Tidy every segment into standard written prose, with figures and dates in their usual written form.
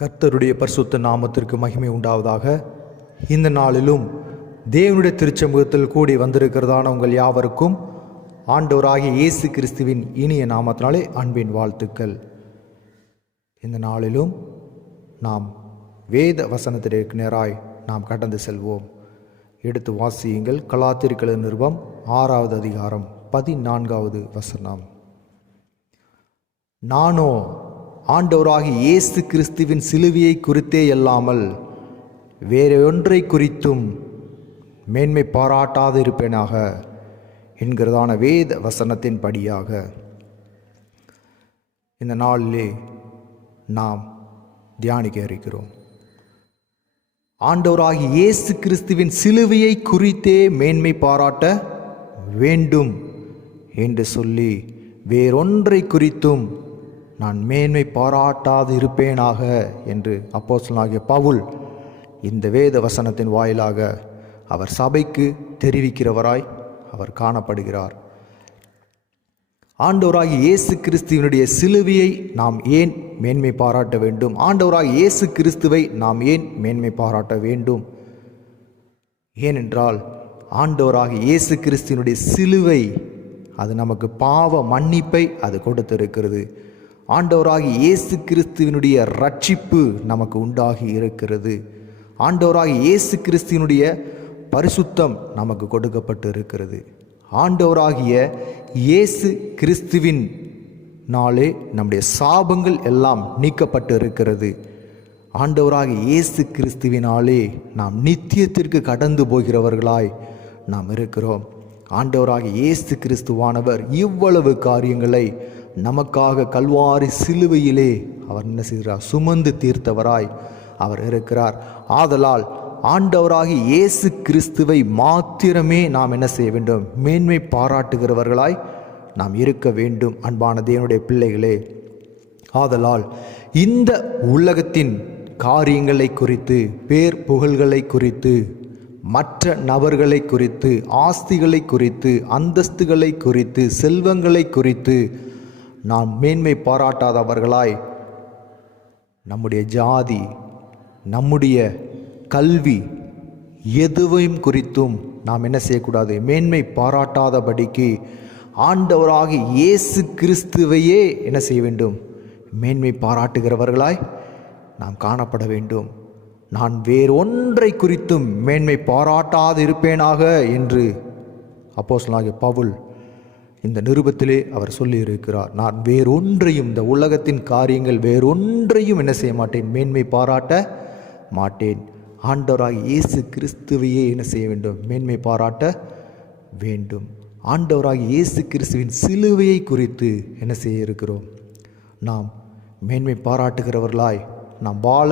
கர்த்தருடைய பரிசுத்த நாமத்திற்கு மகிமை உண்டாவதாக. இந்த நாளிலும் தேவனுடைய திருச்சமூகத்தில் கூடி வந்திருக்கிறதான உங்கள் யாவருக்கும் ஆண்டவராகிய இயேசு கிறிஸ்துவின் இனிய நாமத்தினாலே அன்பின் வாழ்த்துக்கள். இந்த நாளிலும் நாம் வேத வசனத்திற்கு நேராய் நாம் கடந்து செல்வோம். எடுத்து வாசியுங்கள். கலாத்தியர் நிருபம் 6வது அதிகாரம் 14வது வசனம். நானோ ஆண்டவராகிய இயேசு கிறிஸ்துவின் சிலுவையை குறித்தே அல்லாமல் வேறொன்றை குறித்தும் மேன்மை பாராட்டாது இருப்பேனாக என்கிறதான வேத வசனத்தின் படியாக இந்த நாளிலே நாம் தியானிக்க இருக்கிறோம். ஆண்டவராகிய இயேசு கிறிஸ்துவின் சிலுவையை குறித்தே மேன்மை பாராட்ட வேண்டும் என்று சொல்லி வேறொன்றை குறித்தும் நான் மேன்மை பாராட்டாது இருப்பேனாக என்று அப்போஸ்தலனாகிய பவுல் இந்த வேத வசனத்தின் வாயிலாக அவர் சபைக்கு தெரிவிக்கிறவராய் அவர் காணப்படுகிறார். ஆண்டவராகிய இயேசு கிறிஸ்துவினுடைய சிலுவையை நாம் ஏன் மேன்மை பாராட்ட வேண்டும்? ஆண்டவராகிய இயேசு கிறிஸ்துவை நாம் ஏன் மேன்மை பாராட்ட வேண்டும்? ஏனென்றால் ஆண்டவராகிய இயேசு கிறிஸ்துவினுடைய சிலுவை அது நமக்கு பாவ மன்னிப்பை அது கொடுத்திருக்கிறது. ஆண்டவராகிய இயேசு கிறிஸ்துவினுடைய ரட்சிப்பு நமக்கு உண்டாகி இருக்கிறது. ஆண்டவராகிய இயேசு கிறிஸ்துவினுடைய பரிசுத்தம் நமக்கு கொடுக்கப்பட்டு இருக்கிறது. ஆண்டவராகிய இயேசு கிறிஸ்துவின் நாளே நம்முடைய சாபங்கள் எல்லாம் நீக்கப்பட்டு இருக்கிறது. ஆண்டவராகிய இயேசு கிறிஸ்துவினாலே நாம் நித்தியத்திற்கு கடந்து போகிறவர்களாய் நாம் இருக்கிறோம். ஆண்டவராகிய இயேசு கிறிஸ்துவானவர் இவ்வளவு காரியங்களை நமக்காக கல்வாரி சிலுவையிலே அவர் என்ன செய்கிறார்? சுமந்து தீர்த்தவராய் அவர் இருக்கிறார். ஆதலால் ஆண்டவராகிய இயேசு கிறிஸ்துவை மாத்திரமே நாம் என்ன செய்ய வேண்டும்? மேன்மை பாராட்டுகிறவர்களாய் நாம் இருக்க வேண்டும். அன்பான தேவனுடைய பிள்ளைகளே, ஆதலால் இந்த உலகத்தின் காரியங்களை குறித்து, பேர் புகழ்களை குறித்து, மற்ற நபர்களை குறித்து, ஆஸ்திகளை குறித்து, அந்தஸ்துகளை குறித்து, செல்வங்களை குறித்து நாம் மேன்மை பாராட்டாதவர்களாய் நம்முடைய ஜாதி, நம்முடைய கல்வி எதுவையும் குறித்தும் நாம் என்ன செய்யக்கூடாது? மேன்மை பாராட்டாதபடிக்கு ஆண்டவராகிய இயேசு கிறிஸ்துவையே என்ன செய்ய வேண்டும்? மேன்மை பாராட்டுகிறவர்களாய் நாம் காணப்பட வேண்டும். நான் வேறொன்றை குறித்தும் மேன்மை பாராட்டாது இருப்பேனாக என்று அப்போஸ்தலனாகிய பவுல் இந்த நிருபத்திலே அவர் சொல்லி இருக்கிறார். நான் வேறொன்றையும், இந்த உலகத்தின் காரியங்கள் வேறொன்றையும் என்ன செய்ய மாட்டேன்? மேன்மை பாராட்ட மாட்டேன். ஆண்டவராகிய இயேசு கிறிஸ்துவையே என்ன செய்ய வேண்டும்? மேன்மை பாராட்ட வேண்டும். ஆண்டவராகிய இயேசு கிறிஸ்துவின் சிலுவையை குறித்து என்ன செய்ய இருக்கிறோம்? நாம் மேன்மை பாராட்டுகிறவர்களாய் நாம் வாழ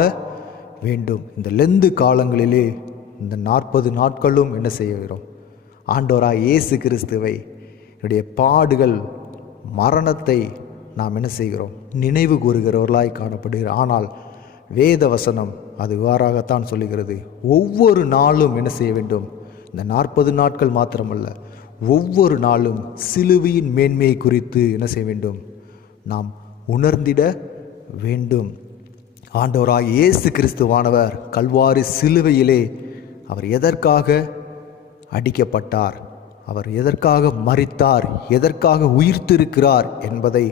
வேண்டும். இந்த லெந்து காலங்களிலே இந்த 40 நாட்களும் என்ன செய்கிறோம்? ஆண்டவராகிய இயேசு கிறிஸ்துவை பாடுகள், மரணத்தை நாம் என்ன செய்கிறோம்? நினைவு கூறுகிறவர்களாய் காணப்படுகிறோம். ஆனால் வேத வசனம் அது இவ்வாறாகத்தான் சொல்லுகிறது. ஒவ்வொரு நாளும் என்ன செய்ய வேண்டும்? இந்த 40 நாட்கள் மாத்திரமல்ல, ஒவ்வொரு நாளும் சிலுவையின் மேன்மையை குறித்து என்ன செய்ய வேண்டும்? நாம் உணர்ந்திட வேண்டும். ஆண்டவராகிய இயேசு கிறிஸ்துவானவர் கல்வாரி சிலுவையிலே அவர் எதற்காக அடிக்கப்பட்டார், அவர் எதற்காக மரித்தார், எதற்காக உயிர்த்திருக்கிறார் என்பதை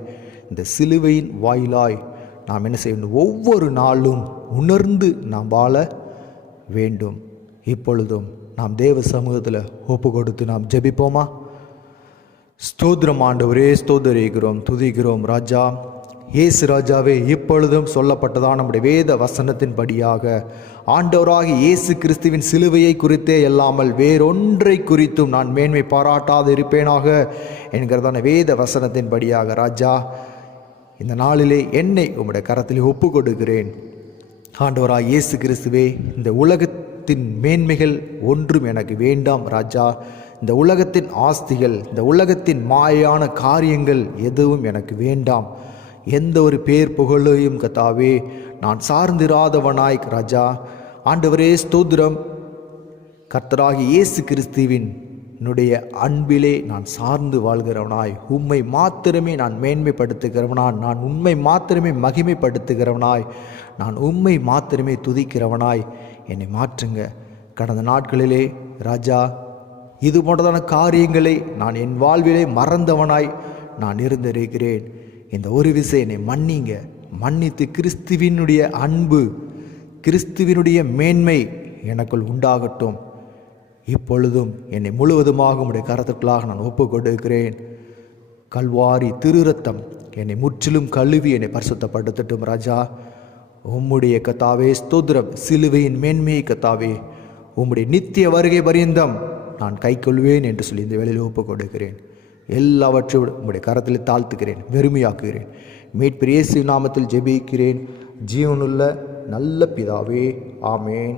இந்த சிலுவையின் வாயிலாய் நாம் என்ன செய்ய வேண்டும்? ஒவ்வொரு நாளும் உணர்ந்து நாம் வாழ வேண்டும். இப்பொழுதும் நாம் தேவ சமூகத்தில் ஒப்பு கொடுத்து நாம் ஜெபிப்போமா? ஸ்தோத்திரம் ஆண்டவரே, ஸ்தோத்திரிக்கிறோம், துதிக்கிறோம் ராஜா. இயேசு ராஜாவே, இப்பொழுதும் சொல்லப்பட்டதான் நம்முடைய வேத வசனத்தின் படியாக ஆண்டவராகிய இயேசு கிறிஸ்துவின் சிலுவையை குறித்தே அல்லாமல் வேறொன்றை குறித்தும் நான் மேன்மை பாராட்டாது இருப்பேனாக என்கிறதான வேத வசனத்தின் படியாக ராஜா, இந்த நாளிலே என்னை உம்முடைய கரத்தில் ஒப்பு கொடுக்கிறேன். ஆண்டவராகிய இயேசு கிறிஸ்துவே, இந்த உலகத்தின் மேன்மைகள் ஒன்றும் எனக்கு வேண்டாம் ராஜா. இந்த உலகத்தின் ஆஸ்திகள், இந்த உலகத்தின் மாயான காரியங்கள் எதுவும் எனக்கு வேண்டாம். எந்த ஒரு பேர் புகழையும் கர்த்தாவே நான் சார்ந்திராதவனாய் ராஜா. ஆண்டவரே ஸ்தோத்திரம். கர்த்தராகிய இயேசு கிறிஸ்துவின் என்னுடைய அன்பிலே நான் சார்ந்து வாழ்கிறவனாய், உம்மை மாத்திரமே நான் மேன்மைப்படுத்துகிறவனாய், நான் உம்மை மாத்திரமே மகிமைப்படுத்துகிறவனாய், நான் உம்மை மாத்திரமே துதிக்கிறவனாய் என்னை மாற்றுங்க. கடந்த நாட்களிலே ராஜா இது போன்றதான காரியங்களை நான் என் வாழ்விலே மறந்தவனாய் நான் இருந்திருக்கிறேன். இந்த ஒரு விஷயம் என்னை மன்னிங்க. மன்னித்து கிறிஸ்துவினுடைய அன்பு, கிறிஸ்துவினுடைய மேன்மை எனக்குள் உண்டாகட்டும். இப்பொழுதும் என்னை முழுவதுமாக உம்முடைய கரத்திற்குள்ளாக நான் ஒப்புக் கொடுக்கிறேன். கல்வாரி திருரத்தம் என்னை முற்றிலும் கழுவி என்னை பரிசுத்தப்படுத்தட்டும் ராஜா. உம்முடைய கத்தாவே ஸ்தோத்திரம். சிலுவையின் மேன்மையை கத்தாவே உம்முடைய நித்திய வருகை பரியந்தம் நான் கை கொள்வேன் என்று சொல்லி இந்த வேளையில் ஒப்புக் கொடுக்கிறேன். எல்லாவற்றையும் உம்முடைய கரத்தில் தாழ்த்துக்கிறேன், வெறுமையாக்குகிறேன். மீட்பர் இயேசு நாமத்தில் ஜெபிக்கிறேன் ஜீவனுள்ள நல்ல பிதாவே, ஆமேன்.